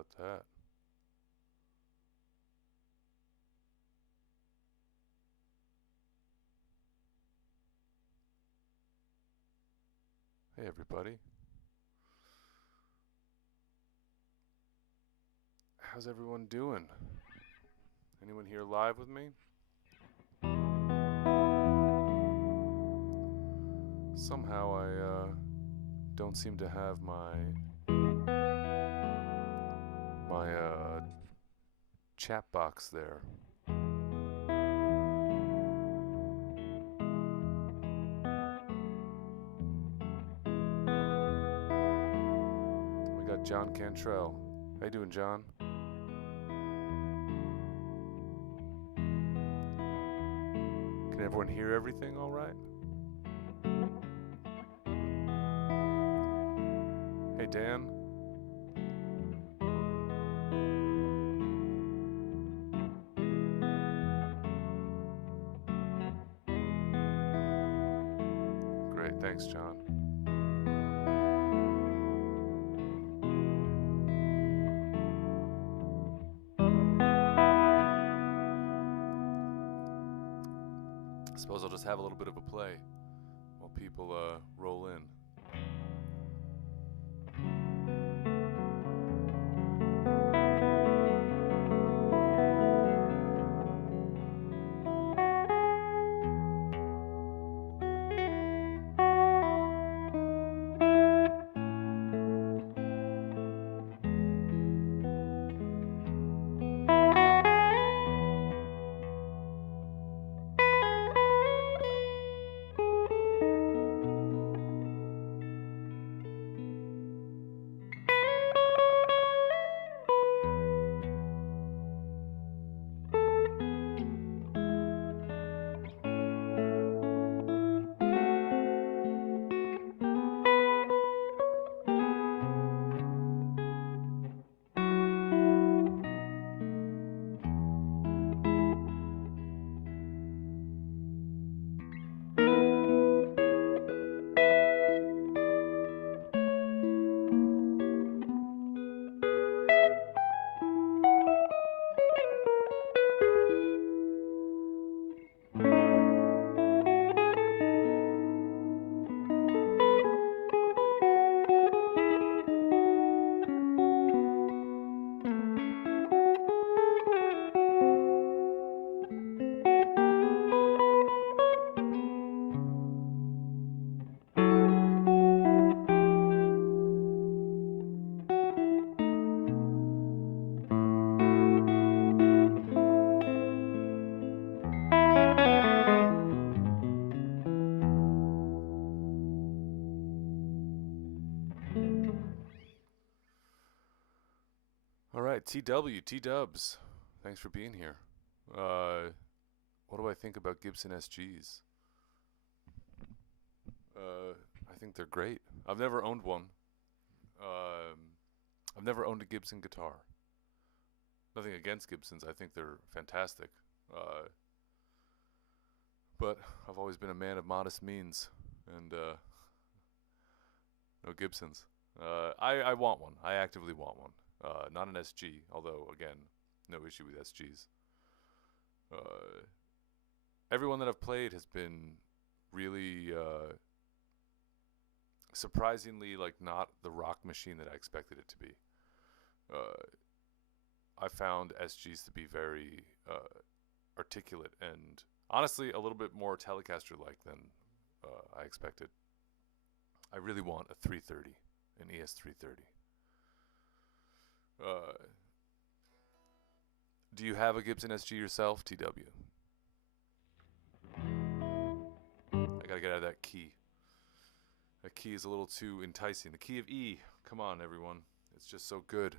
about that. Hey everybody. How's everyone doing? Anyone here live with me? Somehow I don't seem to have my chat box there. We got John Cantrell. How you doing, John? Can everyone hear everything all right? Hey, Dan. Great, thanks, John. I suppose I'll just have a little bit of a play while people roll in. All right, TW, T-dubs, thanks for being here. What do I think about Gibson SGs? I think they're great. I've never owned one. I've never owned a Gibson guitar. Nothing against Gibsons. I think they're fantastic. But I've always been a man of modest means, and no Gibsons. I want one. I actively want one. Not an SG, although, again, no issue with SGs. Everyone that I've played has been really surprisingly not the rock machine that I expected it to be. I found SGs to be very articulate and honestly a little bit more Telecaster-like than I expected. I really want a 330, an ES330. Do you have a Gibson SG yourself, TW? I gotta get out of that key. That key is a little too enticing. The key of E. Come on, everyone. It's just so good.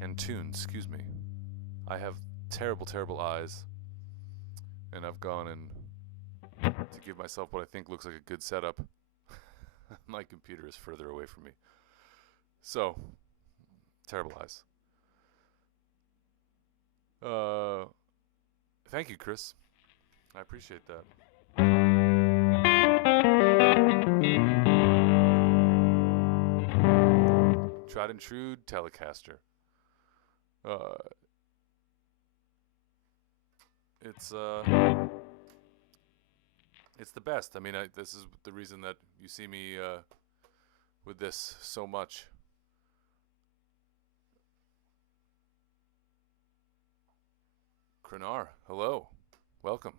Antune, excuse me. I have terrible eyes, and I've gone in to give myself what I think looks like a good setup. My computer is further away from me. So, terrible eyes. Thank you, Chris. I appreciate that. Tried and true Telecaster. It's the best. I mean, this is the reason that you see me with this so much. Krenar, hello. Welcome.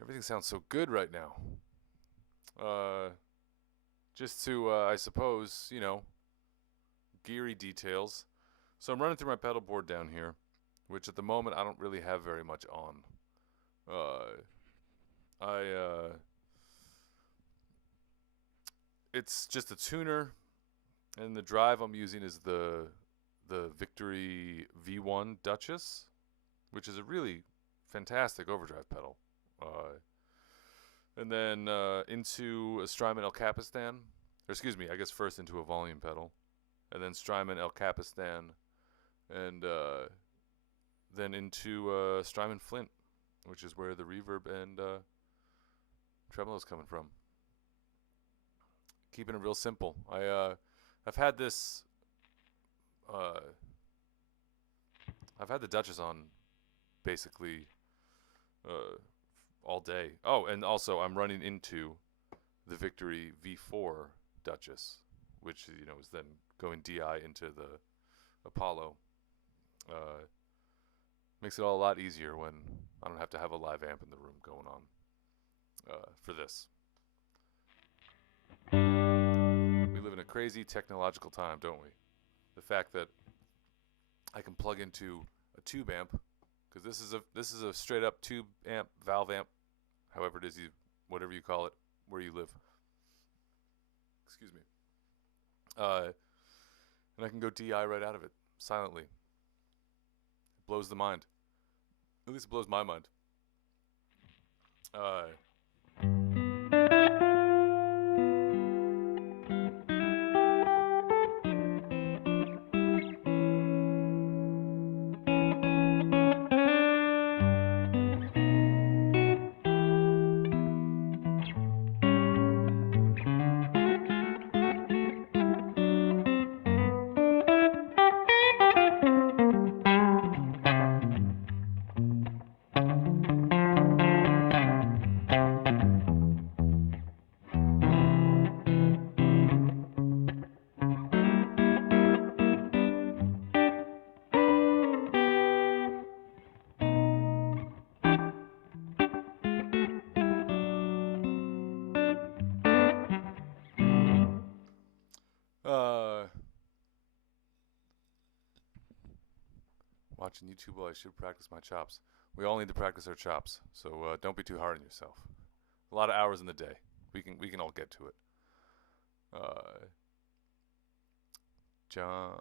Everything sounds so good right now. Just to, I suppose, you know, geary details. So I'm running through my pedal board down here, which at the moment I don't really have very much on. It's just a tuner, and the drive I'm using is the Victory V1 Duchess, which is a really fantastic overdrive pedal. And then into a Strymon El Capistan, or excuse me, I guess first into a volume pedal, and then Strymon El Capistan, and then into Strymon Flint, which is where the reverb and tremolo is coming from. Keeping it real simple. I've had this. I've had the Duchess on basically all day. Oh, and also I'm running into the Victory V4 Duchess, which, you know, is then going DI into the Apollo. Makes it all a lot easier when I don't have to have a live amp in the room going on for this. We live in a crazy technological time, don't we? The fact that I can plug into a tube amp, because this is a straight up tube amp, valve amp, however it is, whatever you call it, where you live. Excuse me. And I can go DI right out of it silently. It blows the mind. At least it blows my mind. Watching YouTube while I should practice my chops. We all need to practice our chops, so don't be too hard on yourself. A lot of hours in the day. We can all get to it. John.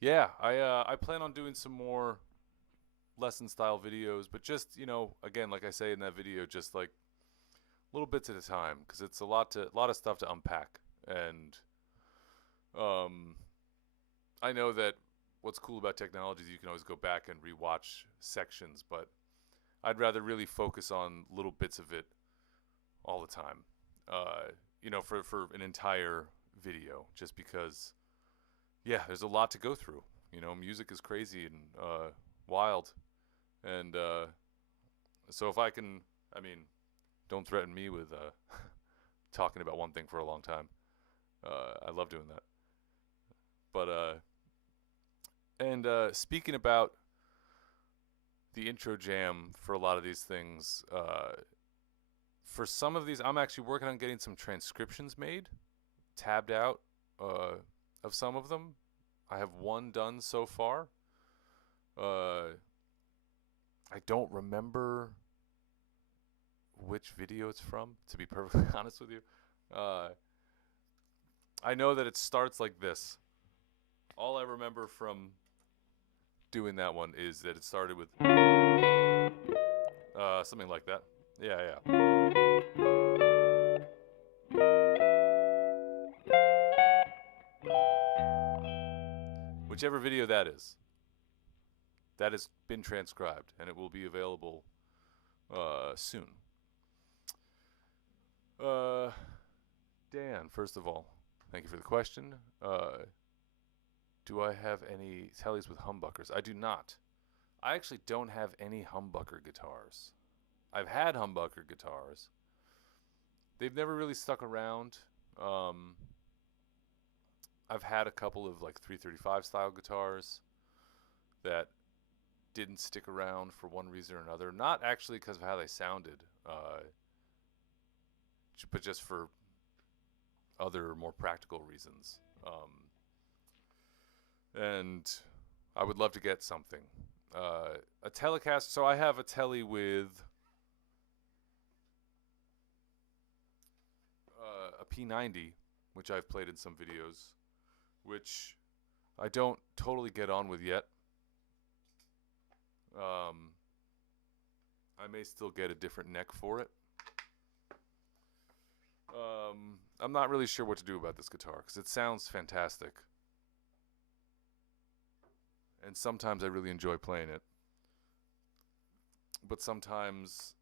Yeah, I plan on doing some more lesson style videos, but just, you know, again, like I say in that video, just like little bits at a time, because it's a lot of stuff to unpack. And I know that what's cool about technology is you can always go back and rewatch sections, but I'd rather really focus on little bits of it all the time, you know, for an entire video, just because, yeah, there's a lot to go through. You know, music is crazy and wild, and so if I can, I mean, don't threaten me with talking about one thing for a long time. I love doing that. But and speaking about the intro jam for a lot of these things, for some of these, I'm actually working on getting some transcriptions made, tabbed out of some of them, I have one done so far. I don't remember which video it's from, to be perfectly honest with you. I know that it starts like this. All I remember from doing that one is that it started with something like that. Yeah, yeah. Whichever video that is, that has been transcribed, and it will be available soon. Dan, first of all, thank you for the question. Do I have any tellies with humbuckers? I do not. I actually don't have any humbucker guitars. I've had humbucker guitars. They've never really stuck around. I've had a couple of like 335 style guitars that didn't stick around for one reason or another. Not actually because of how they sounded, but just for other more practical reasons. And I would love to get something. A Telecaster. So I have a Tele with a P90, which I've played in some videos, which I don't totally get on with yet. I may still get a different neck for it. I'm not really sure what to do about this guitar because it sounds fantastic. And sometimes I really enjoy playing it. But sometimes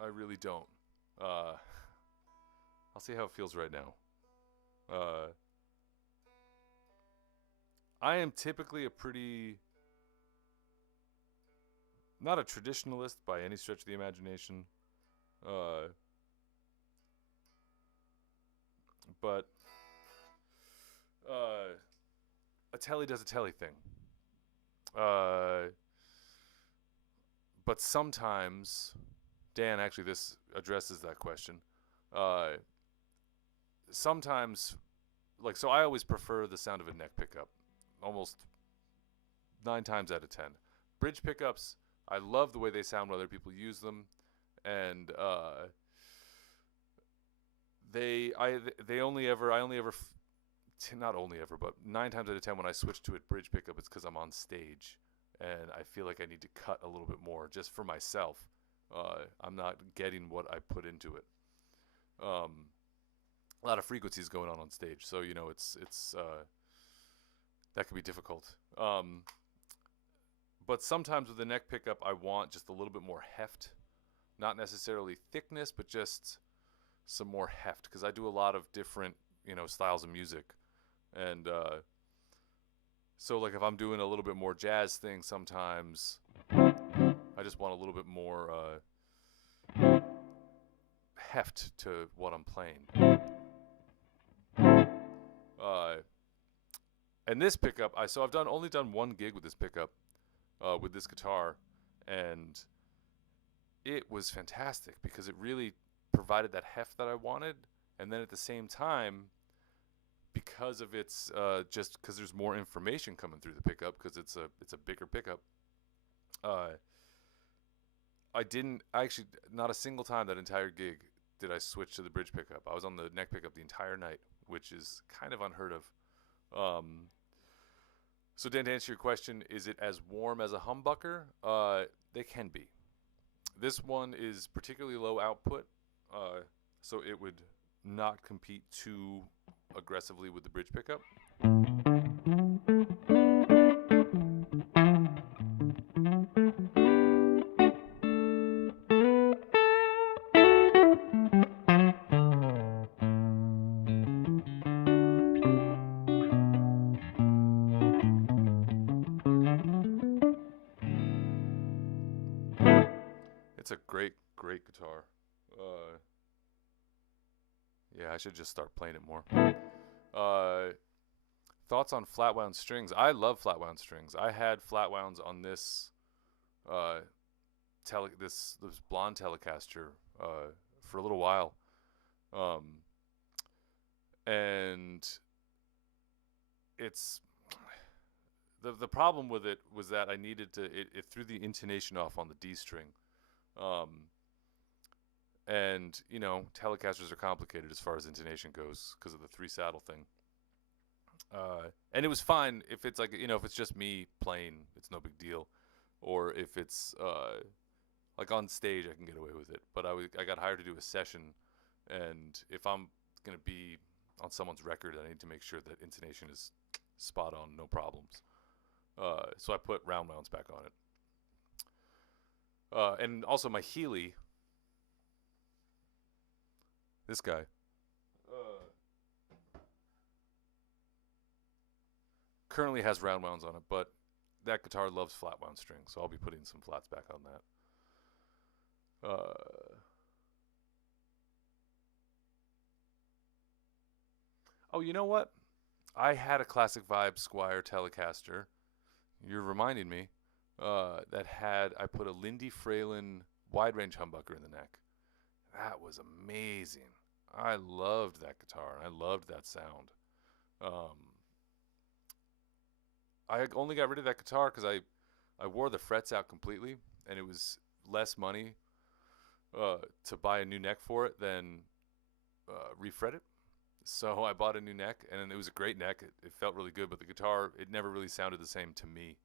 I really don't. I'll see how it feels right now. I am typically a pretty... not a traditionalist by any stretch of the imagination. But a Tele does a Tele thing. But sometimes, Dan, actually this addresses that question. Sometimes, like, so I always prefer the sound of a neck pickup. Almost 9 times out of 10. Bridge pickups, I love the way they sound when other people use them. And not only ever, but 9 times out of 10 when I switch to a bridge pickup, it's because I'm on stage and I feel like I need to cut a little bit more just for myself. I'm not getting what I put into it. A lot of frequencies going on stage, so you know it's that can be difficult. But sometimes with the neck pickup, I want just a little bit more heft, not necessarily thickness, but just some more heft, because I do a lot of different, you know, styles of music. And so like if I'm doing a little bit more jazz thing sometimes, I just want a little bit more heft to what I'm playing. And this pickup, I've only done one gig with this pickup, with this guitar, and it was fantastic because it really provided that heft that I wanted, and then at the same time, because of its just because there's more information coming through the pickup because it's a bigger pickup. Actually not a single time that entire gig did I switch to the bridge pickup. I was on the neck pickup the entire night, which is kind of unheard of. So Dan, to answer your question, is it as warm as a humbucker? They can be. This one is particularly low output, so it would not compete too aggressively with the bridge pickup. It's a great guitar. Yeah, I should just start playing it more. Thoughts on flat wound strings? I love flat wound strings. I had flat wounds on this this blonde Telecaster for a little while, and it's the problem with it was that I needed to it threw the intonation off on the D string. Um, and you know, Telecasters are complicated as far as intonation goes because of the three saddle thing. And it was fine if it's like, you know, if it's just me playing, it's no big deal. Or if it's like on stage, I can get away with it. But I got hired to do a session, and if I'm gonna be on someone's record, I need to make sure that intonation is spot on, no problems. So I put round mounds back on it. And also my Healy, this guy, currently has round wounds on it, but that guitar loves flat wound strings, so I'll be putting some flats back on that. Oh, you know what? I had a Classic Vibe Squire Telecaster. You're reminding me. That had, I put a Lindy Fralin wide range humbucker in the neck. That was amazing. I loved that guitar. I loved that sound. I only got rid of that guitar because I wore the frets out completely, and it was less money to buy a new neck for it than refret it. So I bought a new neck, and it was a great neck. It felt really good, but the guitar, it never really sounded the same to me.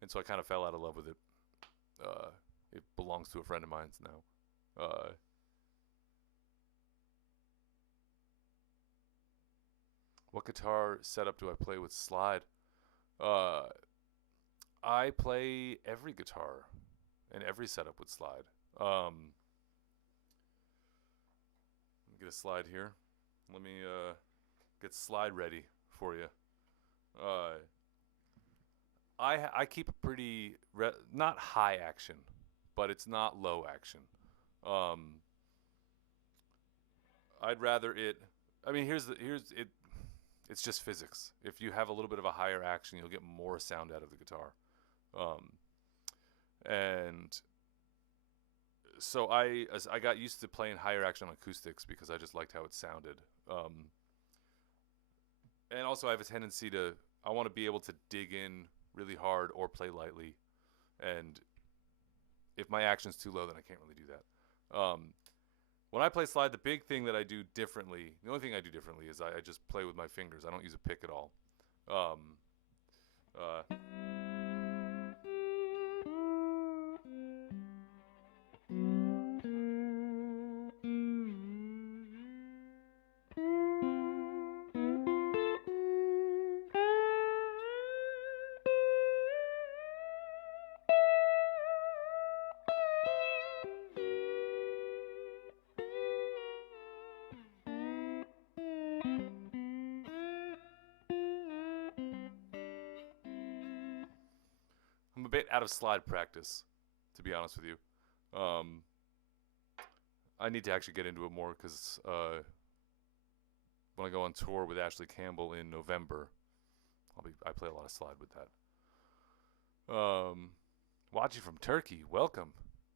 And so I kind of fell out of love with it. It belongs to a friend of mine's now. What guitar setup do I play with slide? I play every guitar and every setup with slide. Let me get a slide here. Let me get slide ready for you. I keep a pretty not high action, but it's not low action. I'd rather it. I mean, here's it. It's just physics. If you have a little bit of a higher action, you'll get more sound out of the guitar. And so I got used to playing higher action on acoustics because I just liked how it sounded. And also I have a tendency to, I want to be able to dig in really hard or play lightly. And if my action's too low, then I can't really do that. When I play slide, the big thing that I do differently, the only thing I do differently is I just play with my fingers. I don't use a pick at all. I'm a bit out of slide practice, to be honest with you. I need to actually get into it more because when I go on tour with Ashley Campbell in November, I play a lot of slide with that. Watching from Turkey, welcome.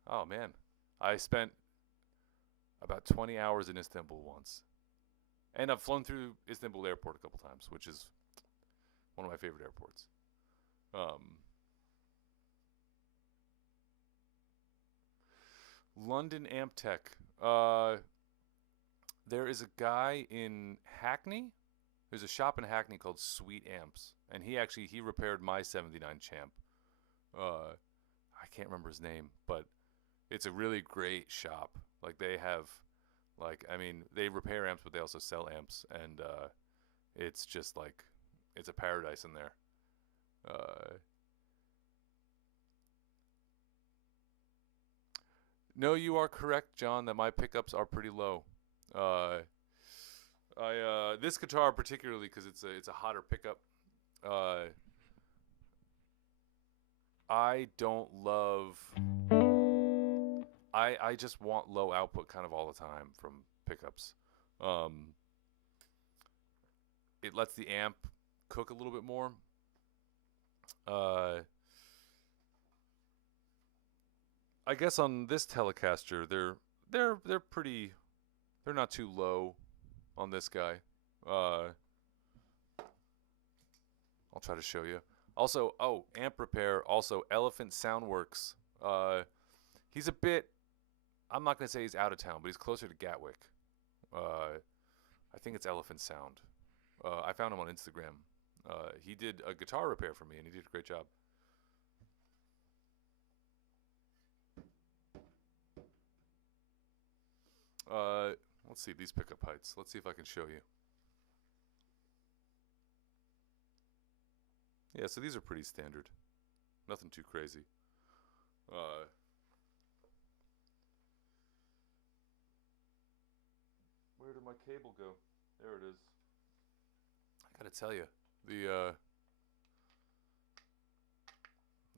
Oh man, I spent about 20 hours in Istanbul once, and I've flown through Istanbul airport a couple times, which is one of my favorite airports. London Amp Tech. There is a guy in Hackney. There's a shop in Hackney called Sweet Amps, and he repaired my 79 Champ. I can't remember his name, but it's a really great shop. Like they have, they repair amps, but they also sell amps, and it's just like it's a paradise in there. No, you are correct, John, that my pickups are pretty low. This guitar particularly because it's a hotter pickup. I don't love. I just want low output kind of all the time from pickups. It lets the amp cook a little bit more. I guess on this Telecaster, they're pretty. They're not too low on this guy. I'll try to show you. Also, oh, amp repair. Also, Elephant Soundworks. He's a bit. I'm not gonna say he's out of town, but he's closer to Gatwick. I think it's Elephant Sound. I found him on Instagram. He did a guitar repair for me, and he did a great job. Let's see these pickup heights. Let's see if I can show you. Yeah, so these are pretty standard. Nothing too crazy. Where did my cable go? There it is. I gotta tell you, the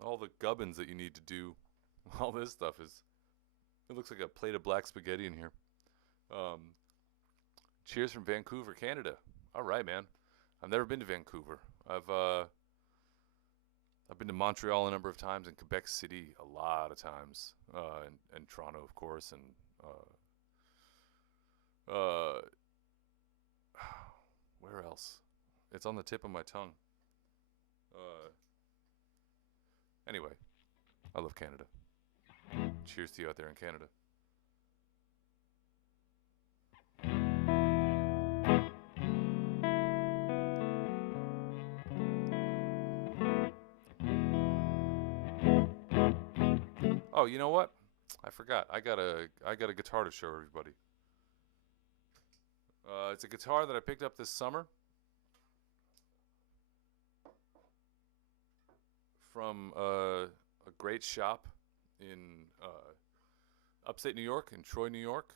all the gubbins that you need to do all this stuff is. It looks like a plate of black spaghetti in here. Cheers from Vancouver, Canada. All right, man. I've never been to Vancouver. I've been to Montreal a number of times, and Quebec City a lot of times, and Toronto, of course, and where else? It's on the tip of my tongue. Anyway, I love Canada. Cheers to you out there in Canada. Oh, you know what? I forgot. I got a guitar to show everybody. It's a guitar that I picked up this summer from a great shop in upstate New York, in Troy, New York,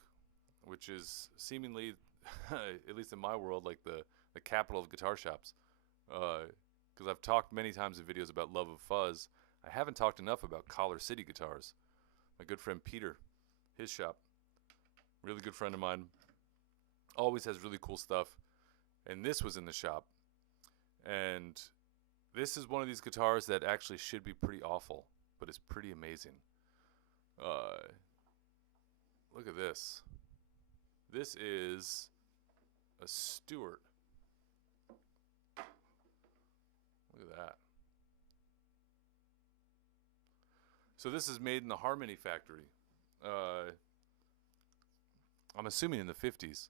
which is seemingly, at least in my world, like the capital of guitar shops. Because I've talked many times in videos about Love of Fuzz. I haven't talked enough about Collar City Guitars. My good friend Peter, his shop, really good friend of mine, always has really cool stuff. And this was in the shop. And this is one of these guitars that actually should be pretty awful, but it's pretty amazing. Look at this. This is a Stewart. Look at that. So this is made in the Harmony factory. I'm assuming in the 50s.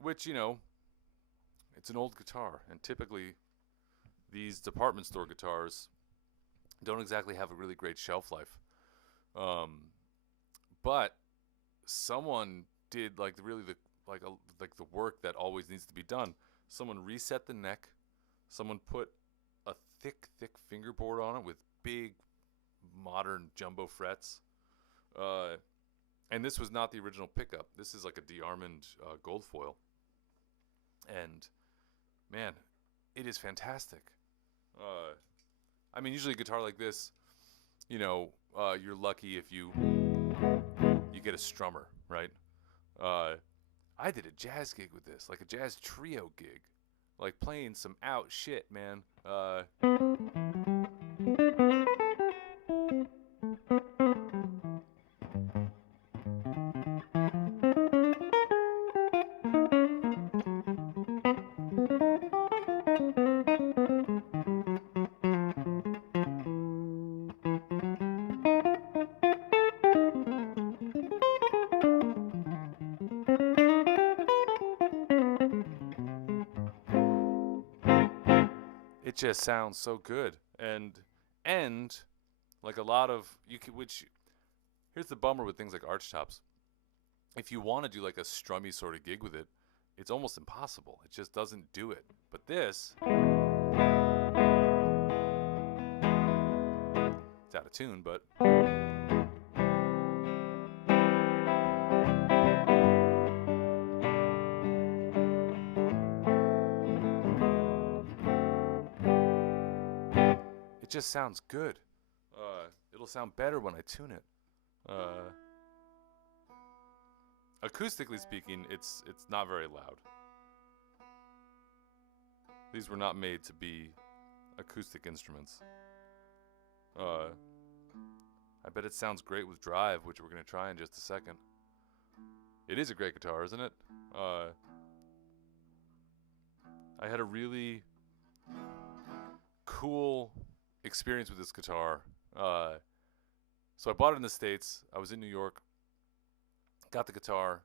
Which, you know, it's an old guitar. And typically, these department store guitars don't exactly have a really great shelf life. But someone did like the work that always needs to be done. Someone reset the neck. Someone put a thick fingerboard on it with big modern jumbo frets. And this was not the original pickup. This is like a DeArmond gold foil. And man, it is fantastic. I mean, usually a guitar like this, you know, you're lucky if you get a strummer, right? I did a jazz gig with this, like a jazz trio gig, like playing some out shit, man. It just sounds so good, and like a lot of which here's the bummer with things like arch tops. If you want to do like a strummy sort of gig with it, it's almost impossible. It just doesn't do it. But this, it's out of tune, but it just sounds good. It'll sound better when I tune it. Acoustically speaking, it's not very loud. These were not made to be acoustic instruments. I bet it sounds great with drive, which we're going to try in just a second. It is a great guitar, isn't it? I had a really cool experience with this guitar. So I bought it in the States. I was in New York, got the guitar,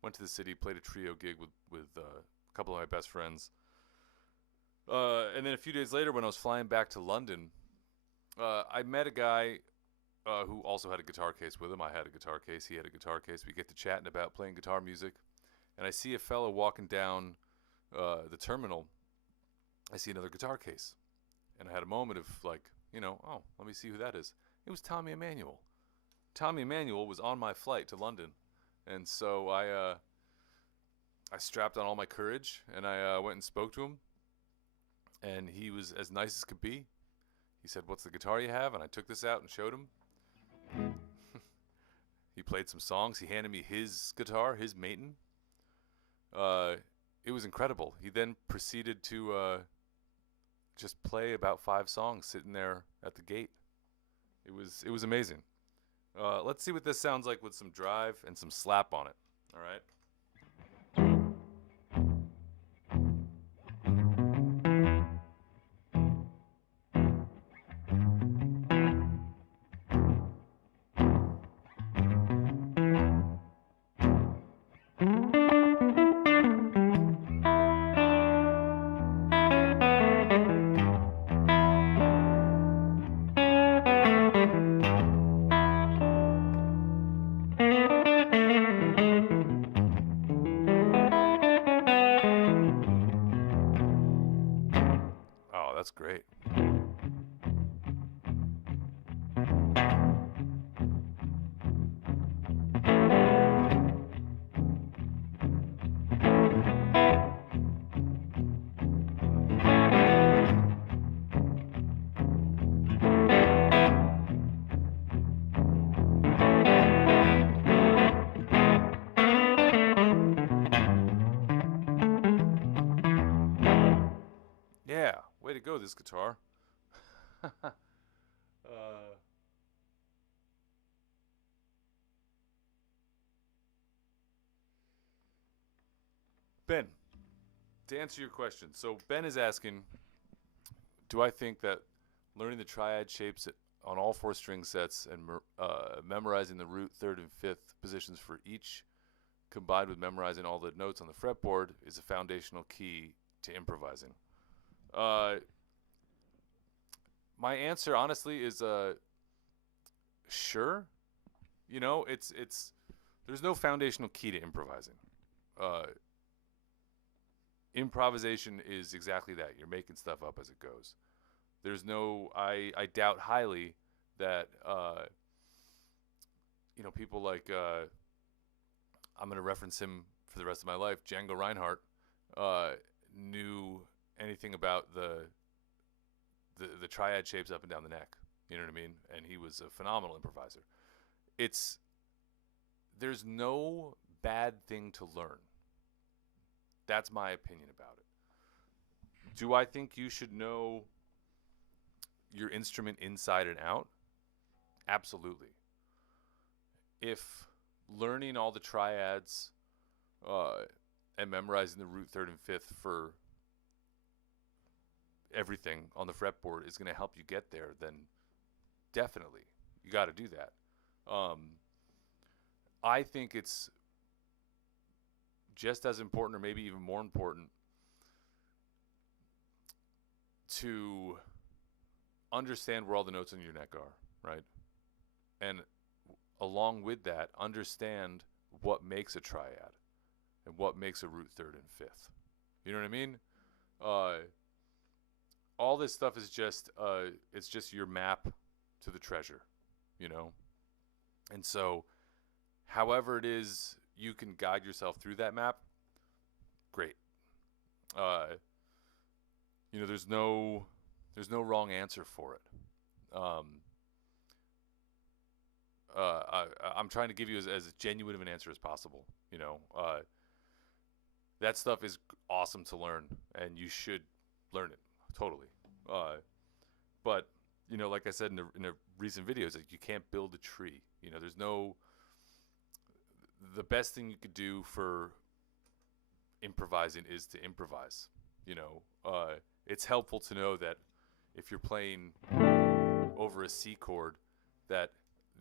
went to the city, played a trio gig with a couple of my best friends. And then a few days later, when I was flying back to London, I met a guy who also had a guitar case with him. I had a guitar case. He had a guitar case. We get to chatting about playing guitar music. And I see a fellow walking down the terminal. I see another guitar case. And I had a moment of like, oh, let me see who that is. It was Tommy Emmanuel. Tommy Emmanuel was on my flight to London. And so I strapped on all my courage and I went and spoke to him. And he was as nice as could be. He said, "What's the guitar you have?" And I took this out and showed him. He played some songs. He handed me his guitar, his Maton. It was incredible. He then proceeded to just play about 5 songs sitting there at the gate. It was amazing. Let's see what this sounds like with some drive and some slap on it. All right. Oh, that's great. Yeah, way to go, this guitar. Ben, to answer your question, so Ben is asking, do I think that learning the triad shapes on all 4 string sets and memorizing the root, 3rd, and 5th positions for each, combined with memorizing all the notes on the fretboard, is a foundational key to improvising? My answer, honestly, is sure. It's there's no foundational key to improvising. Improvisation is exactly that. You're making stuff up as it goes. There's no, I doubt highly that, people like, I'm going to reference him for the rest of my life, Django Reinhardt, knew anything about the triad shapes up and down the neck. You know what I mean? And he was a phenomenal improviser. There's no bad thing to learn. That's my opinion about it. Do I think you should know your instrument inside and out? Absolutely. If learning all the triads and memorizing the root, 3rd, and 5th for everything on the fretboard is going to help you get there, then definitely you got to do that. I think it's just as important, or maybe even more important, to understand where all the notes on your neck are, right? And along with that, understand what makes a triad and what makes a root, 3rd, and 5th. You know what I mean? All this stuff is just it's just your map to the treasure, And so, however it is you can guide yourself through that map, great. There's no wrong answer for it. I'm trying to give you as genuine of an answer as possible. That stuff is awesome to learn, and you should learn it totally. But like I said in the recent videos, like, you can't build a tree. There's no. The best thing you could do for improvising is to improvise. You know, it's helpful to know that if you're playing over a C chord, that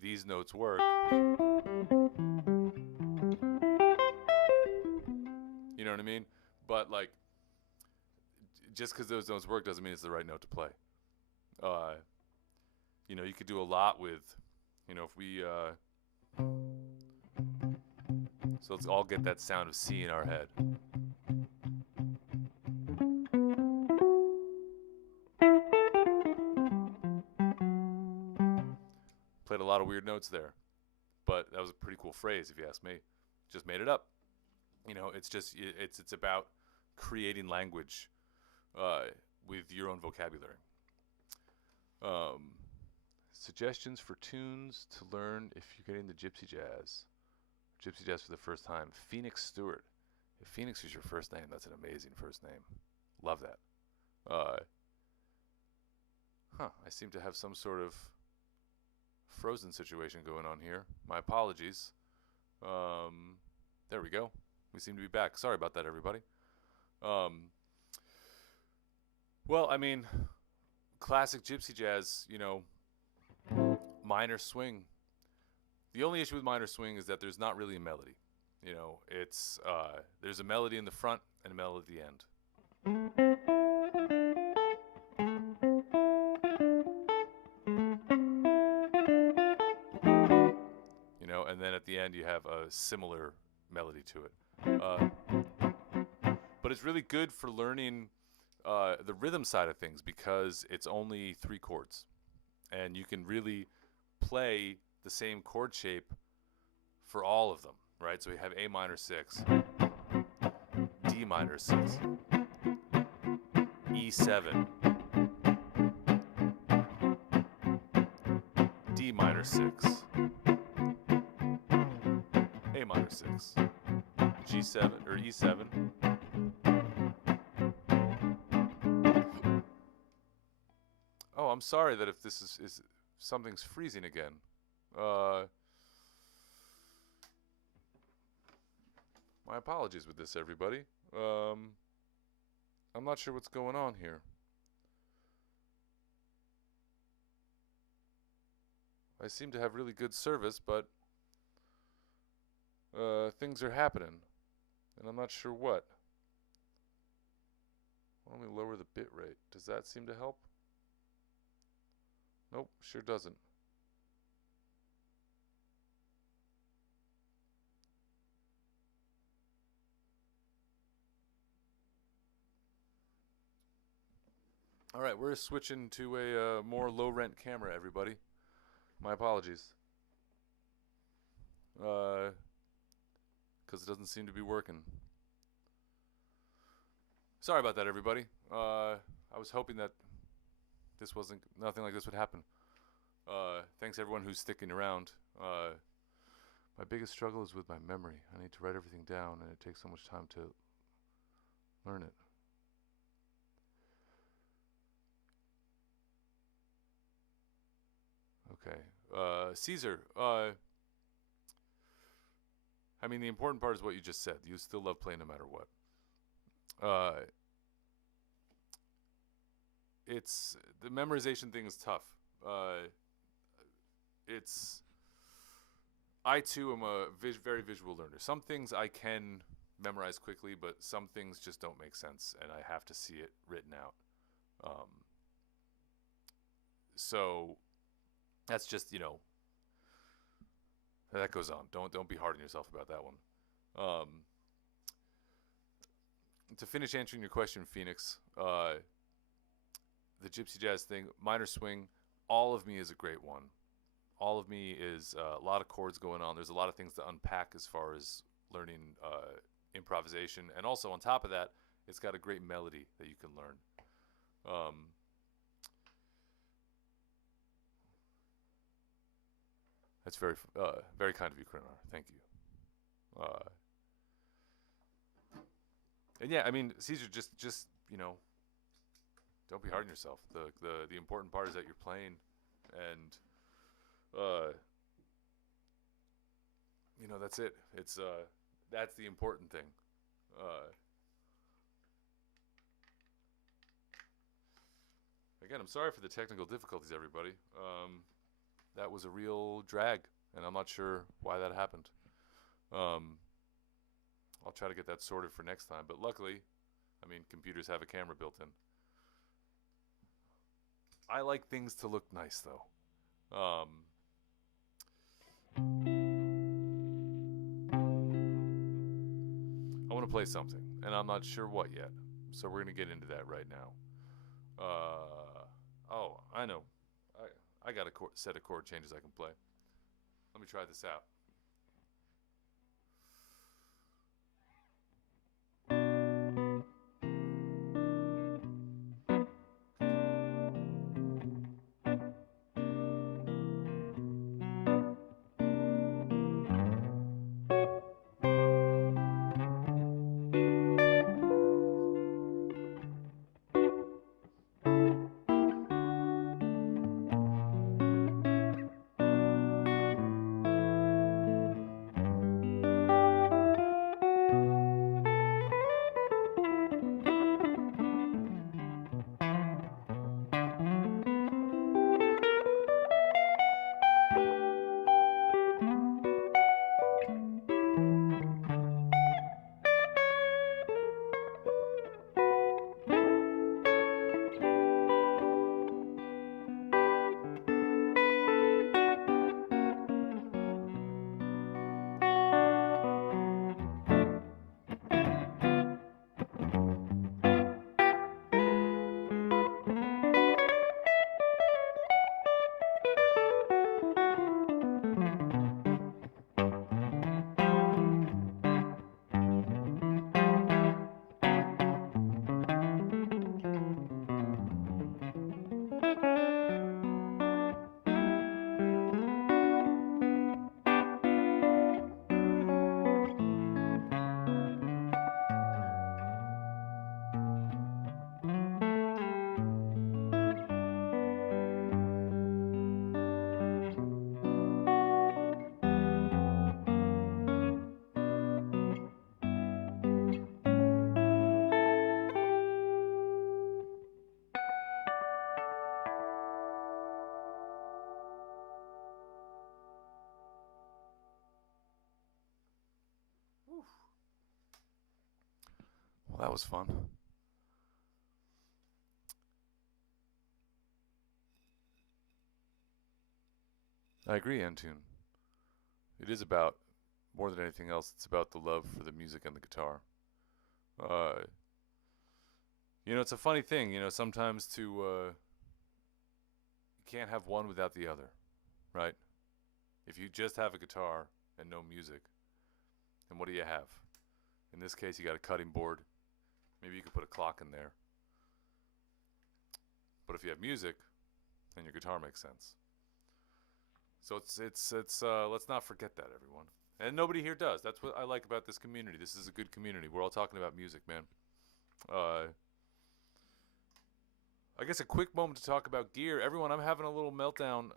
these notes work. You know what I mean? But like, just because those notes work doesn't mean it's the right note to play. You know, you could do a lot with, you know, if we, so let's all get that sound of C in our head. Played a lot of weird notes there, but that was a pretty cool phrase if you ask me. Just made it up. You know, it's just, it's about creating language with your own vocabulary. Suggestions for tunes to learn if you're getting the gypsy jazz for the first time. Phoenix Stewart. If Phoenix is your first name, that's an amazing first name. Love that. I seem to have some sort of frozen situation going on here. My apologies. There we go. We seem to be back. Sorry about that, everybody. Well, I mean, classic gypsy jazz, you know, minor swing. The only issue with minor swing is that there's not really a melody. You know, it's there's a melody in the front and a melody at the end. You know, and then at the end you have a similar melody to it. But it's really good for learning the rhythm side of things because it's only 3 chords. And you can really play the same chord shape for all of them, right? So we have A minor 6, D minor 6, E7, D minor 6, A minor 6, G7 or E7. Oh, I'm sorry that if this is something's freezing again. My apologies with this, everybody. I'm not sure what's going on here. I seem to have really good service, but things are happening, and I'm not sure what. Why don't we lower the bit rate? Does that seem to help? Nope, sure doesn't. All right, we're switching to a more low-rent camera, everybody. My apologies. Because it doesn't seem to be working. Sorry about that, everybody. I was hoping that nothing like this would happen. Thanks everyone who's sticking around. My biggest struggle is with my memory. I need to write everything down, and it takes so much time to learn it. Okay. Caesar, I mean, the important part is what you just said. You still love playing no matter what. It's the memorization thing is tough. I too am a very visual learner. Some things I can memorize quickly, but some things just don't make sense, and I have to see it written out. So that's just, you know, that goes on. Don't be hard on yourself about that one. To finish answering your question, Phoenix, the gypsy jazz thing, minor swing, all of me is a great one. All of me is a lot of chords going on. There's a lot of things to unpack as far as learning improvisation. And also on top of that, it's got a great melody that you can learn. That's very kind of you, Krenar. Thank you. And yeah, I mean, Caesar, just you know, don't be hard on yourself. The important part is that you're playing, and you know, that's it. It's that's the important thing. Again, I'm sorry for the technical difficulties, everybody. That was a real drag, and I'm not sure why that happened. I'll try to get that sorted for next time. But luckily, I mean, computers have a camera built in. I like things to look nice, though. I want to play something, and I'm not sure what yet. So we're going to get into that right now. Oh, I know. I got a set of chord changes I can play. Let me try this out. Well, that was fun. I agree, Antune. It is about, more than anything else, it's about the love for the music and the guitar. It's a funny thing, sometimes you can't have one without the other, right? If you just have a guitar and no music, then what do you have? In this case, you got a cutting board. Maybe you could put a clock in there. But if you have music, then your guitar makes sense. So it's let's not forget that, everyone. And nobody here does. That's what I like about this community. This is a good community. We're all talking about music, man. I guess a quick moment to talk about gear. Everyone, I'm having a little meltdown.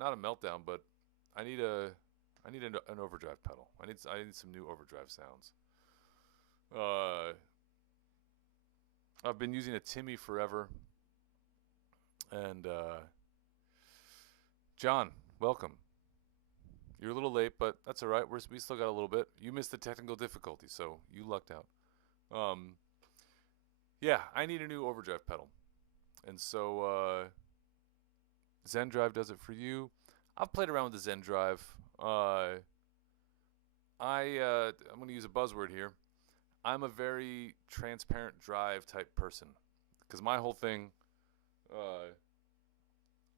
Not a meltdown, but I need an overdrive pedal. I need some new overdrive sounds. I've been using a Timmy forever. And John, welcome. You're a little late, but that's all right. We still got a little bit. You missed the technical difficulty, so you lucked out. Yeah, I need a new overdrive pedal. And so Zen Drive does it for you. I've played around with the Zen Drive. I'm going to use a buzzword here. I'm a very transparent drive type person because my whole thing,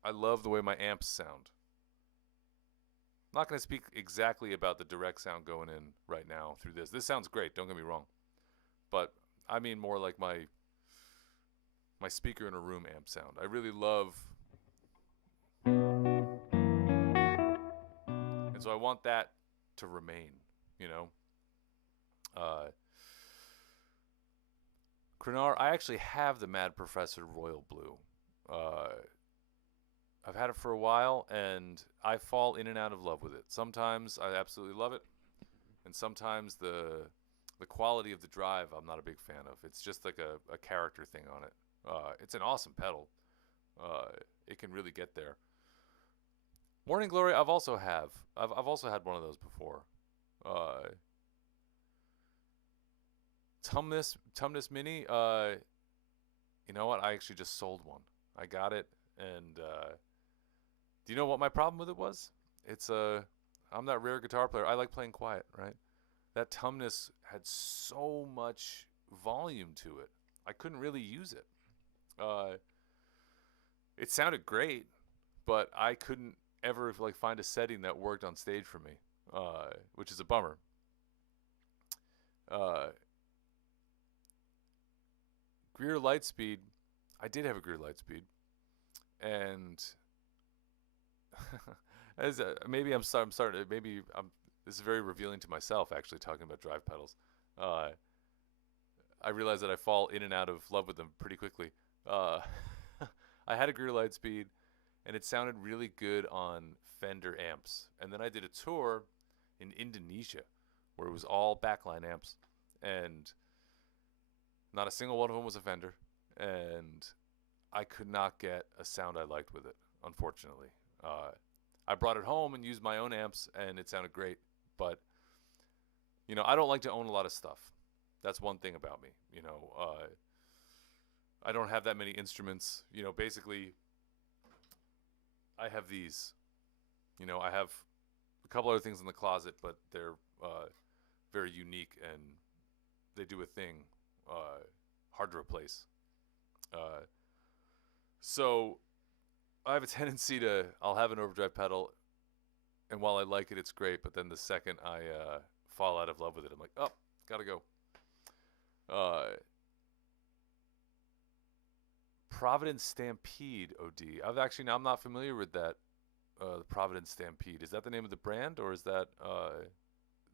I love the way my amps sound. I'm not going to speak exactly about the direct sound going in right now through this. This sounds great, don't get me wrong. But I mean more like my speaker in a room amp sound. I really love, and so I want that to remain, Krenar, I actually have the Mad Professor Royal Blue. I've had it for a while, and I fall in and out of love with it. Sometimes I absolutely love it, and sometimes the quality of the drive I'm not a big fan of. It's just like a character thing on it. It's an awesome pedal, It can really get there. Morning Glory, I've also had one of those before. Uh, Tumnus Mini. You know what? I actually just sold one. I got it, and do you know what my problem with it was? It's I'm that rare guitar player. I like playing quiet, right? That Tumnus had so much volume to it. I couldn't really use it. Uh, it sounded great, but I couldn't ever like find a setting that worked on stage for me, which is a bummer. Uh, Greer Lightspeed, I did have a Greer Lightspeed, and as maybe I'm starting. Maybe I'm. This is very revealing to myself. Actually, talking about drive pedals, uh, I realize that I fall in and out of love with them pretty quickly. Uh, I had a Greer Lightspeed, and it sounded really good on Fender amps. And then I did a tour in Indonesia, where it was all backline amps, and not a single one of them was a Fender, and I could not get a sound I liked with it, unfortunately. Uh, I brought it home and used my own amps, and it sounded great. But I don't like to own a lot of stuff. That's one thing about me. I don't have that many instruments. Basically, I have these. I have a couple other things in the closet, but they're very unique and they do a thing hard to replace. So I have a tendency I'll have an overdrive pedal, and while I like it, it's great. But then the second I fall out of love with it, I'm like, oh, gotta go. Providence Stampede OD. I'm not familiar with that. The Providence Stampede. Is that the name of the brand, or is that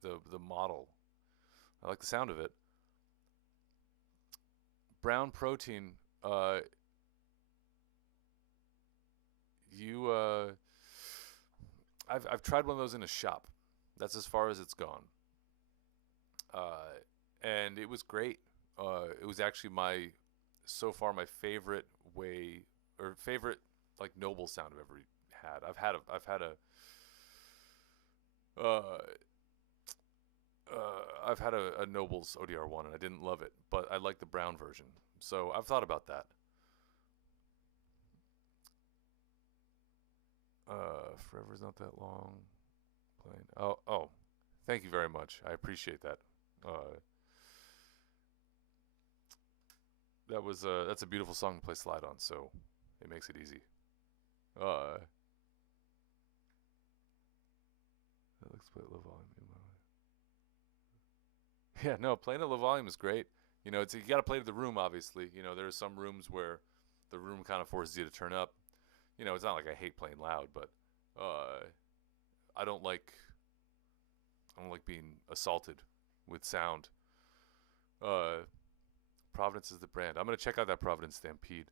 the model? I like the sound of it. Brown Protein. I've tried one of those in a shop. That's as far as it's gone. And it was great. It was actually so far my favorite favorite like noble sound I've ever had. I've had a Nobles ODR1 and I didn't love it, but I like the brown version. So I've thought about that. Forever's not that long. Playing. Oh, thank you very much. I appreciate that. That's a beautiful song to play slide on, so it makes it easy. Let's play low volume. Yeah, no, playing at low volume is great. You got to play to the room, obviously. There are some rooms where the room kind of forces you to turn up. It's not like I hate playing loud, but I don't like being assaulted with sound. Providence is the brand. I'm gonna check out that Providence Stampede.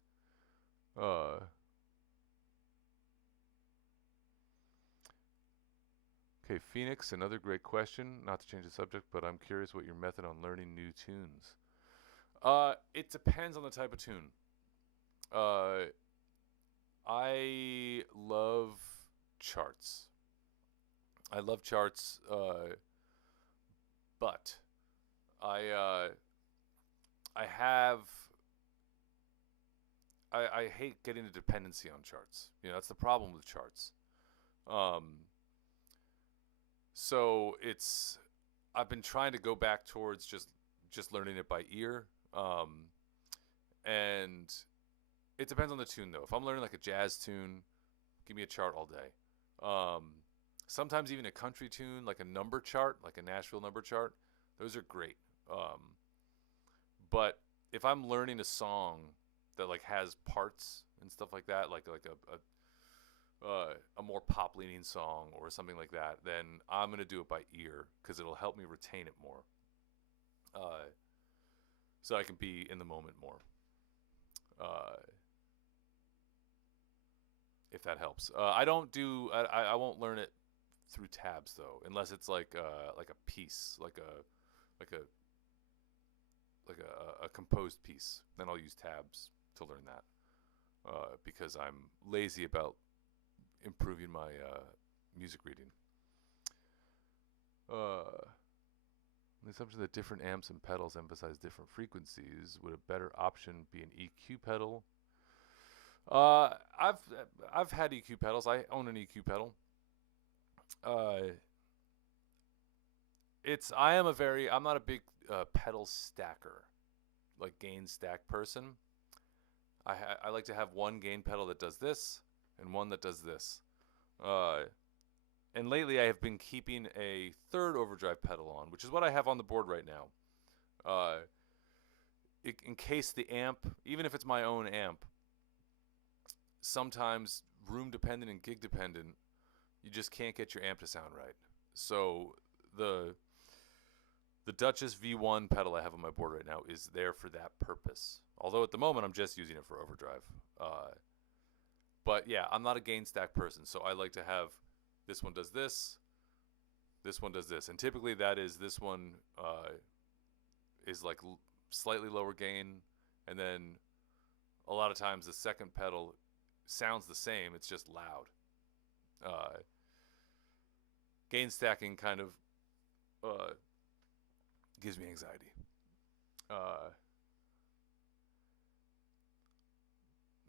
Okay, Phoenix, another great question. Not to change the subject, but I'm curious what your method on learning new tunes. It depends on the type of tune. I love charts. But I hate getting a dependency on charts. That's the problem with charts. So I've been trying to go back towards just learning it by ear. And it depends on the tune though. If I'm learning like a jazz tune, give me a chart all day. Sometimes even a country tune, like a number chart, like a Nashville number chart, those are great. But if I'm learning a song that like has parts and stuff like that, like a more pop leaning song or something like that, then I'm gonna do it by ear because it'll help me retain it more. So I can be in the moment more. If that helps. I won't learn it through tabs though, unless it's like a piece, like a composed piece. Then I'll use tabs to learn that. because I'm lazy about improving my music reading. The assumption that different amps and pedals emphasize different frequencies, would a better option be an EQ pedal? I've had EQ pedals. I own an EQ pedal. I'm not a big pedal stacker, like gain stack person. I like to have one gain pedal that does this and one that does this. And lately I have been keeping a third overdrive pedal on, which is what I have on the board right now. In case the amp, even if it's my own amp, sometimes room dependent and gig dependent, you just can't get your amp to sound right. So the Duchess V1 pedal I have on my board right now is there for that purpose. Although at the moment I'm just using it for overdrive. But yeah, I'm not a gain stack person, so I like to have this one does this one does this, and typically that is this one is like slightly lower gain, and then a lot of times the second pedal sounds the same, it's just loud. Gain stacking kind of gives me anxiety.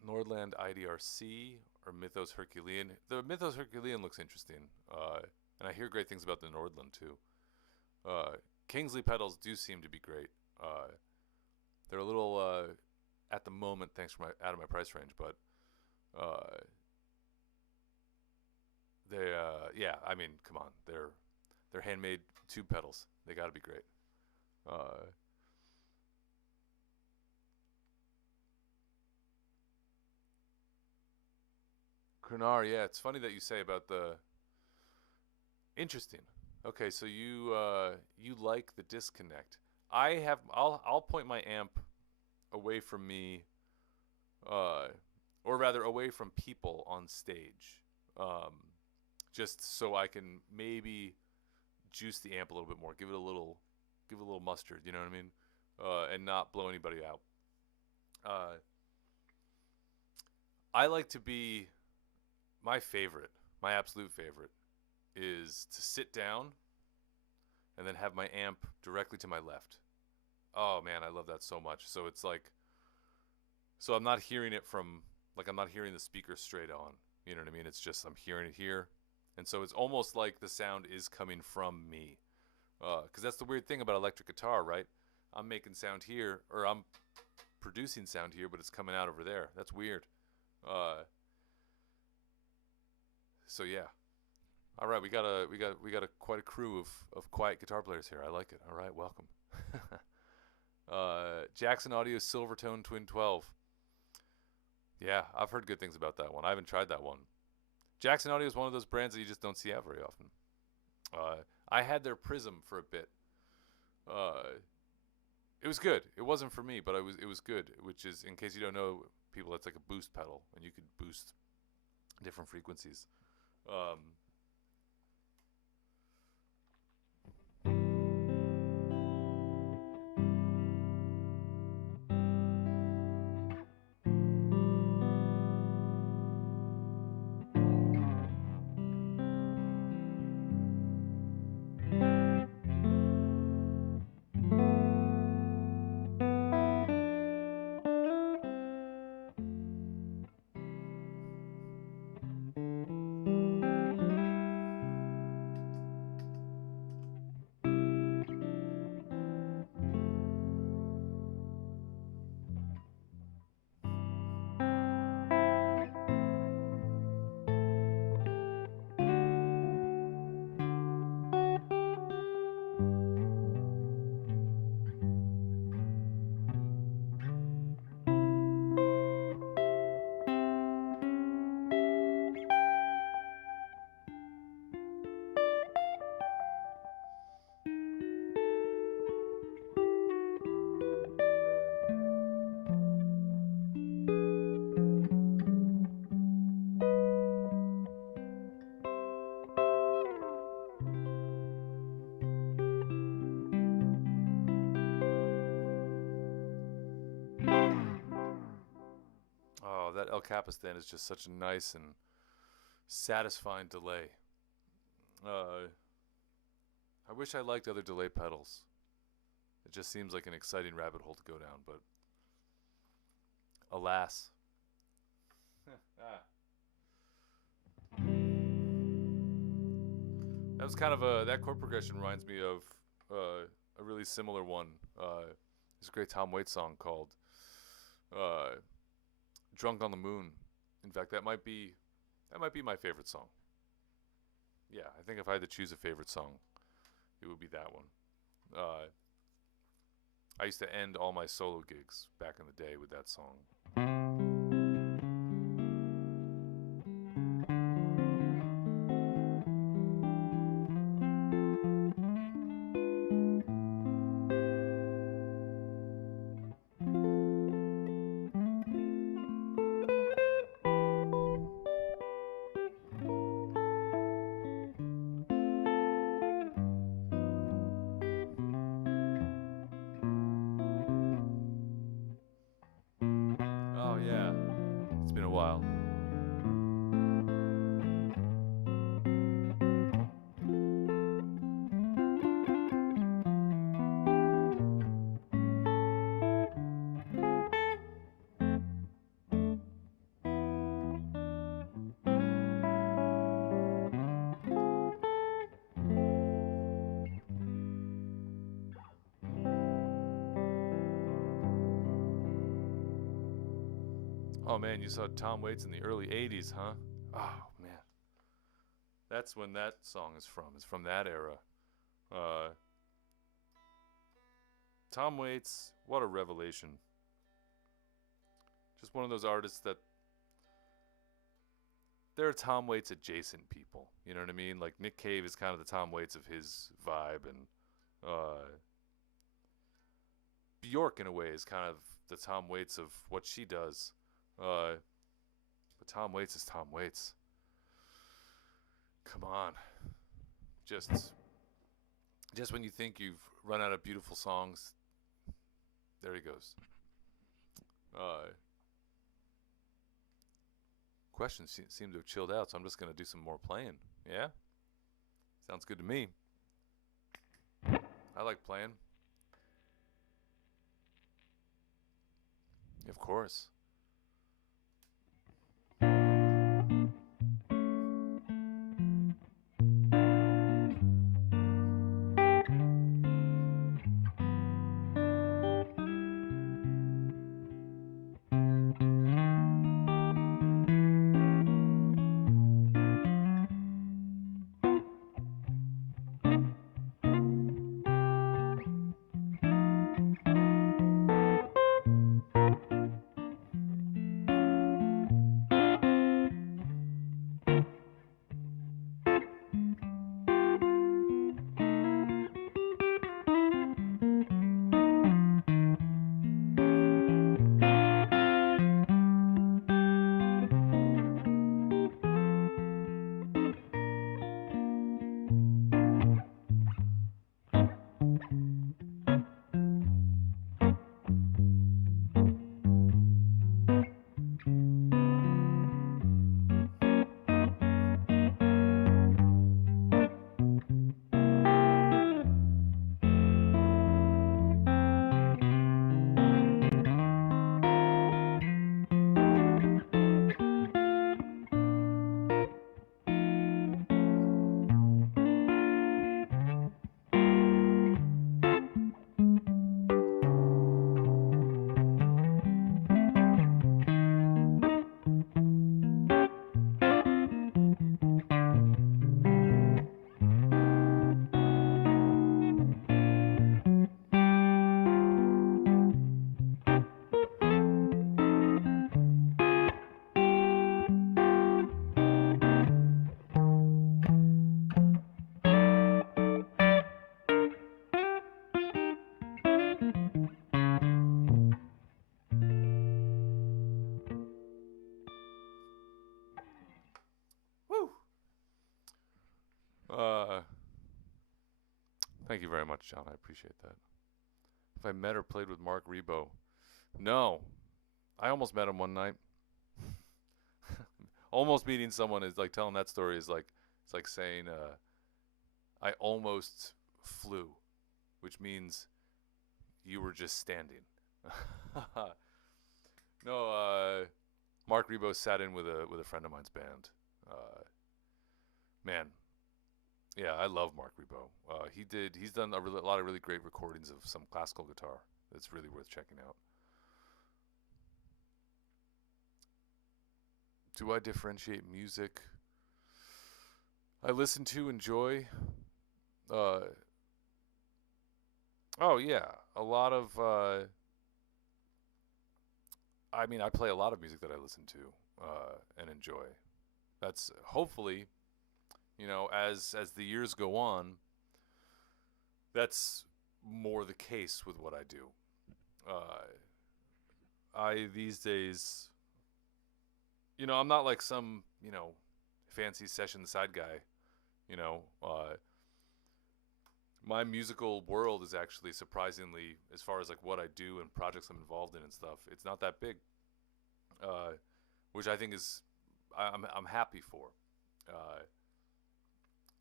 Nordland IDRC or Mythos Herculean. The Mythos Herculean looks interesting, and I hear great things about the Nordland too. Kingsley pedals do seem to be great. They're a little at the moment, thanks for out of my price range, but yeah, I mean, come on, they're handmade tube pedals. They got to be great. Krenar, yeah, it's funny that you say about the interesting. Okay, so you like the disconnect. I'll point my amp away from me, or rather away from people on stage, just so I can maybe juice the amp a little bit more, give it a little mustard, you know what I mean, and not blow anybody out. I like to be my absolute favorite is to sit down and then have my amp directly to my left. Oh man, I love that so much. So it's like, so I'm not hearing it from, like I'm not hearing the speaker straight on. You know what I mean? It's just I'm hearing it here. And so it's almost like the sound is coming from me. Because that's the weird thing about electric guitar, right? I'm making sound here, or I'm producing sound here, but it's coming out over there. That's weird. So yeah. All right, we got quite a crew of quiet guitar players here. I like it. All right, welcome. Jackson Audio Silvertone Twin 12. Yeah, I've heard good things about that one. I haven't tried that one. Jackson Audio is one of those brands that you just don't see out very often. I had their Prism for a bit. It was good. It wasn't for me, but it was good. Which is, in case you don't know, people, that's like a boost pedal, and you could boost different frequencies. that El Capistan is just such a nice and satisfying delay. I wish I liked other delay pedals. It just seems like an exciting rabbit hole to go down, but alas. That was kind of that chord progression reminds me of a really similar one. There's a great Tom Waits song called "Drunk on the Moon." In fact, that might be my favorite song. Yeah, I think if I had to choose a favorite song, it would be that one. I used to end all my solo gigs back in the day with that song. Oh yeah, it's been a while. Oh man, you saw Tom Waits in the early 80s, huh? Oh man. That's when that song is from. It's from that era. Tom Waits, what a revelation. Just one of those artists that they're Tom Waits adjacent people. You know what I mean? Like Nick Cave is kind of the Tom Waits of his vibe, and Bjork in a way is kind of the Tom Waits of what she does. But Tom Waits is Tom Waits. Come on. Just when you think you've run out of beautiful songs, there he goes. Questions seem to have chilled out, so I'm just going to do some more playing. Yeah? Sounds good to me. I like playing. Of course. Thank you very much, John. I appreciate that. If I met or played with Mark Rebo, no. I almost met him one night. almost meeting someone is like telling that story is like it's like saying I almost flew, which means you were just standing. No, Mark Rebo sat in with a friend of mine's band. Man, yeah, I love Mark Rebo. He's done a lot of really great recordings of some classical guitar. That's really worth checking out. Do I differentiate music I listen to, enjoy? Uh, oh yeah, a lot of. I mean, I play a lot of music that I listen to and enjoy. That's hopefully, as the years go on, that's more the case with what I do. I these days, I'm not like some, fancy session side guy. You know, my musical world is actually surprisingly, as far as like what I do and projects I'm involved in and stuff, it's not that big, uh, which I think is I'm happy for,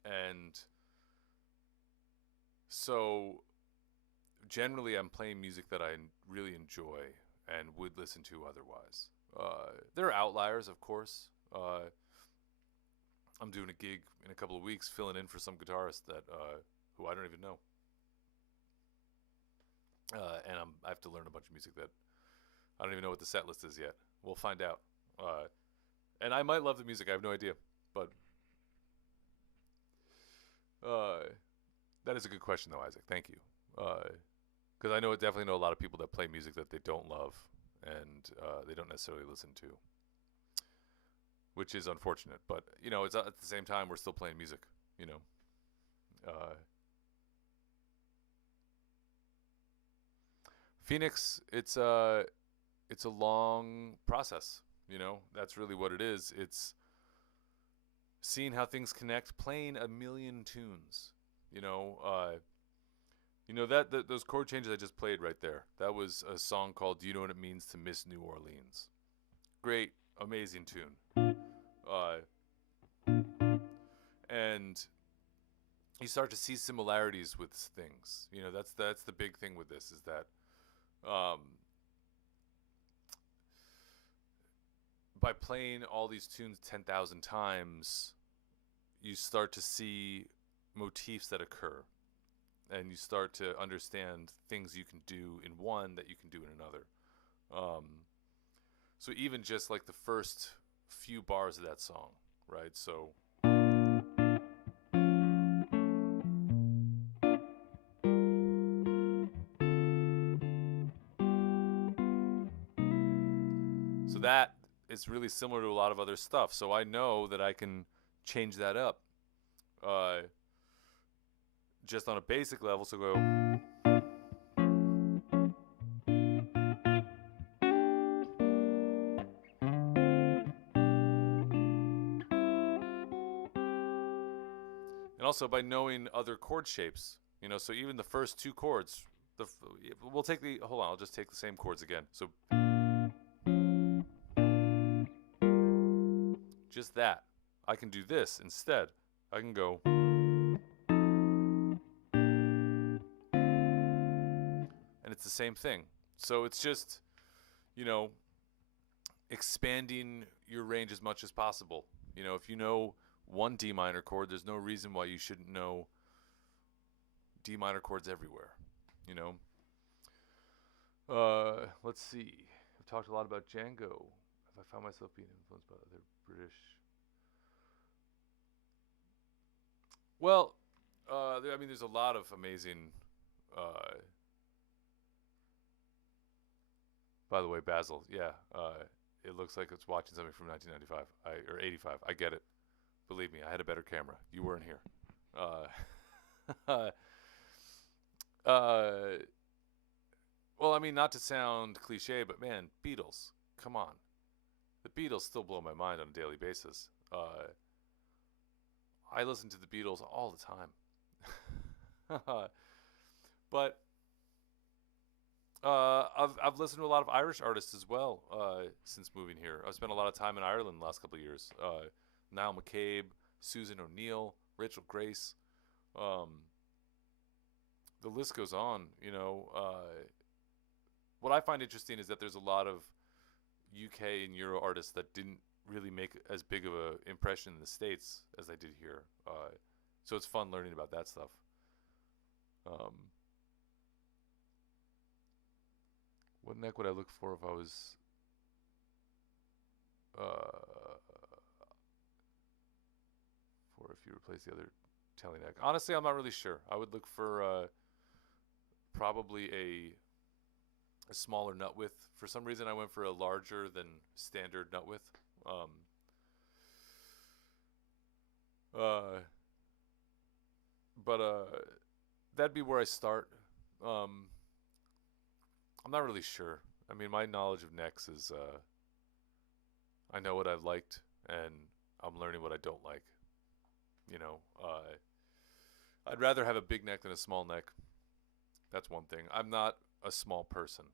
and so generally I'm playing music that I really enjoy and would listen to otherwise. There are outliers, of course. I'm doing a gig in a couple of weeks, filling in for some guitarist that who I don't even know, and I have to learn a bunch of music that I don't even know what the set list is yet. We'll find out. And I might love the music. I have no idea, but that is a good question, though, Isaac. Thank you. Because I definitely know a lot of people that play music that they don't love and they don't necessarily listen to, which is unfortunate. But it's at the same time we're still playing music. Phoenix, it's a long process. That's really what it is. It's seeing how things connect, playing a million tunes. Those chord changes I just played right there. That was a song called "Do You Know What It Means to Miss New Orleans." Great, amazing tune. And you start to see similarities with things. That's the big thing with this is that by playing all these tunes 10,000 times, you start to see motifs that occur, and you start to understand things you can do in one that you can do in another. So even just like the first few bars of that song, right? So that is really similar to a lot of other stuff. So I know that I can change that up just on a basic level. So go. And also by knowing other chord shapes, so even the first two chords, hold on, I'll just take the same chords again. So just that. I can do this instead. I can go. And it's the same thing. So it's just, expanding your range as much as possible. If you know one D minor chord, there's no reason why you shouldn't know D minor chords everywhere. Let's see. I've talked a lot about Django. Have I found myself being influenced by other British? Well, there's a lot of amazing. By the way, Basil, yeah, it looks like it's watching something from 1995 or 85. I get it. Believe me, I had a better camera. You weren't here. Well, not to sound cliche, but man, Beatles, come on. The Beatles still blow my mind on a daily basis. I listen to the Beatles all the time. But I've listened to a lot of Irish artists as well since moving here. I've spent a lot of time in Ireland the last couple of years. Niall McCabe, Susan O'Neill, Rachel Grace. Um, the list goes on. What I find interesting is that there's a lot of UK and Euro artists that didn't really make as big of an impression in the States as they did here. So it's fun learning about that stuff. Um, what neck would I look for if I was for if you replace the other telly neck? Honestly, I'm not really sure. I would look for probably a smaller nut width. For some reason, I went for a larger than standard nut width. Uh, but that'd be where I start. I'm not really sure. I mean, my knowledge of necks is I know what I've liked, and I'm learning what I don't like. You know, I'd rather have a big neck than a small neck. That's one thing. I'm not a small person.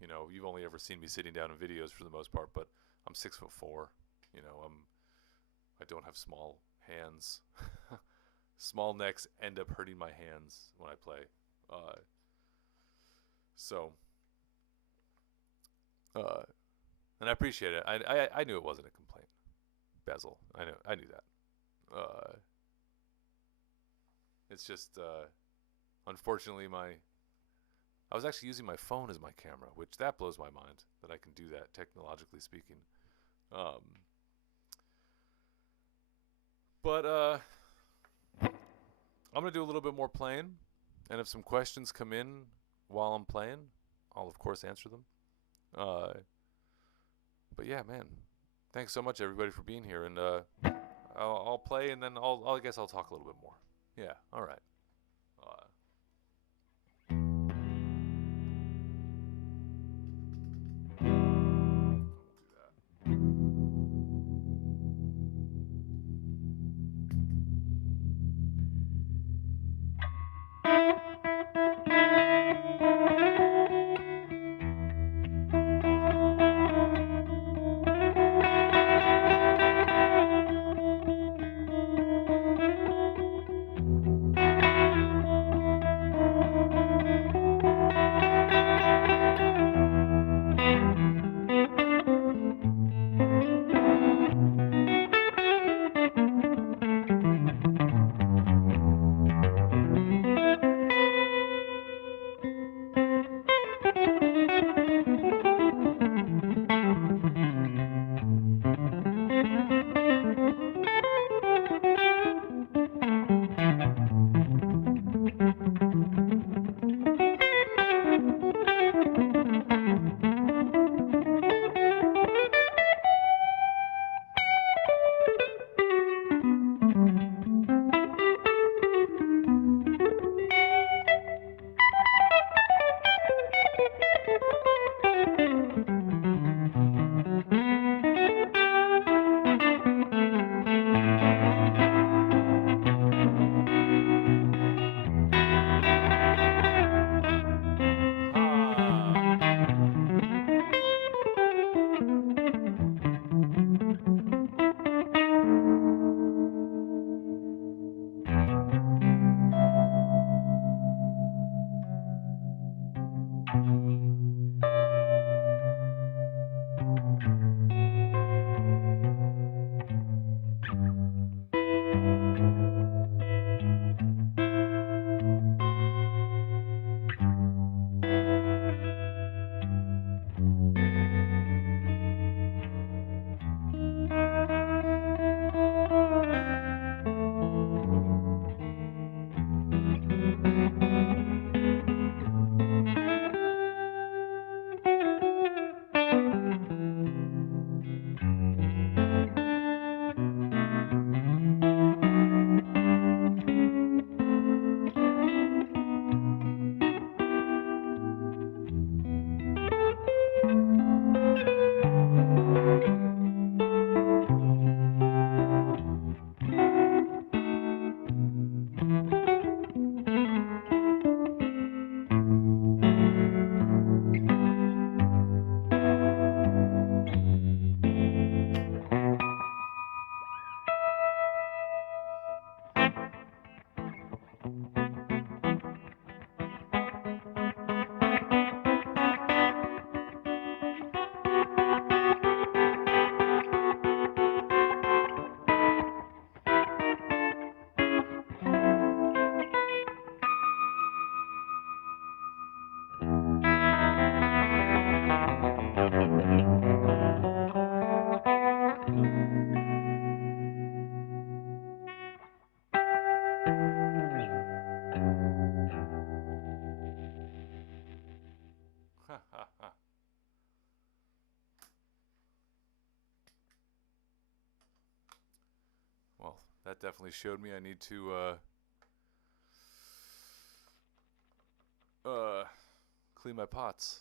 You've only ever seen me sitting down in videos for the most part, but I'm 6'4". I don't have small hands. Small necks end up hurting my hands when I play. So, and I appreciate it. I knew it wasn't a complaint. Bezel. I knew that. It's just, unfortunately, I was actually using my phone as my camera, which that blows my mind that I can do that, technologically speaking. But I'm going to do a little bit more playing, and if some questions come in while I'm playing, I'll, of course, answer them. But yeah, man, thanks so much, everybody, for being here, and I'll play, and then I guess I'll talk a little bit more. Yeah, all right. Well, that definitely showed me I need to clean my pots.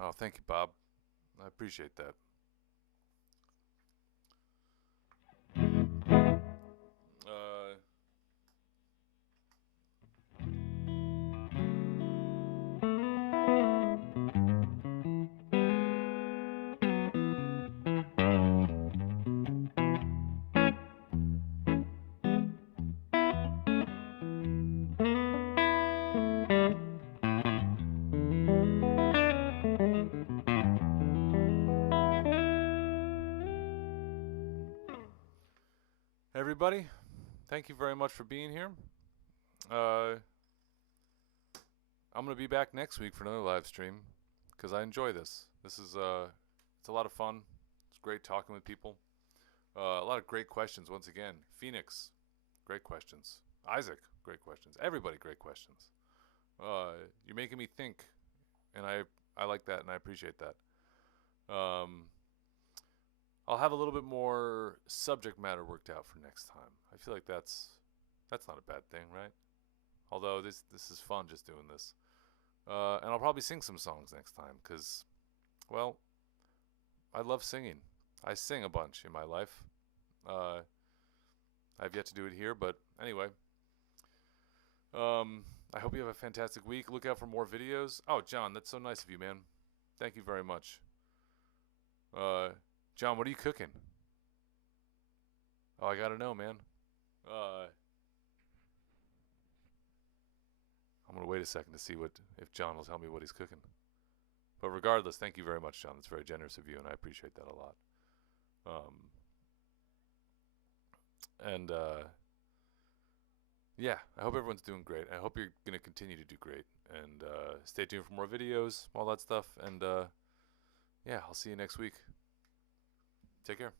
Oh, thank you, Bob. I appreciate that. Uh, everybody, thank you very much for being here. I'm gonna be back next week for another live stream because I enjoy this. This is it's a lot of fun. It's great talking with people. A lot of great questions once again. Phoenix, great questions. Isaac, great questions. Everybody, great questions. You're making me think, and I like that and I appreciate that. I'll have a little bit more subject matter worked out for next time. I feel like that's not a bad thing, right? Although this is fun just doing this. And I'll probably sing some songs next time because, well, I love singing. I sing a bunch in my life. I've yet to do it here, but anyway. I hope you have a fantastic week. Look out for more videos. Oh, John, that's so nice of you, man. Thank you very much. John, what are you cooking? Oh, I gotta know, man. I'm gonna wait a second to see if John will tell me what he's cooking. But regardless, thank you very much, John. That's very generous of you, and I appreciate that a lot. Yeah, I hope everyone's doing great. I hope you're gonna continue to do great, and stay tuned for more videos, all that stuff. And yeah, I'll see you next week. Take care.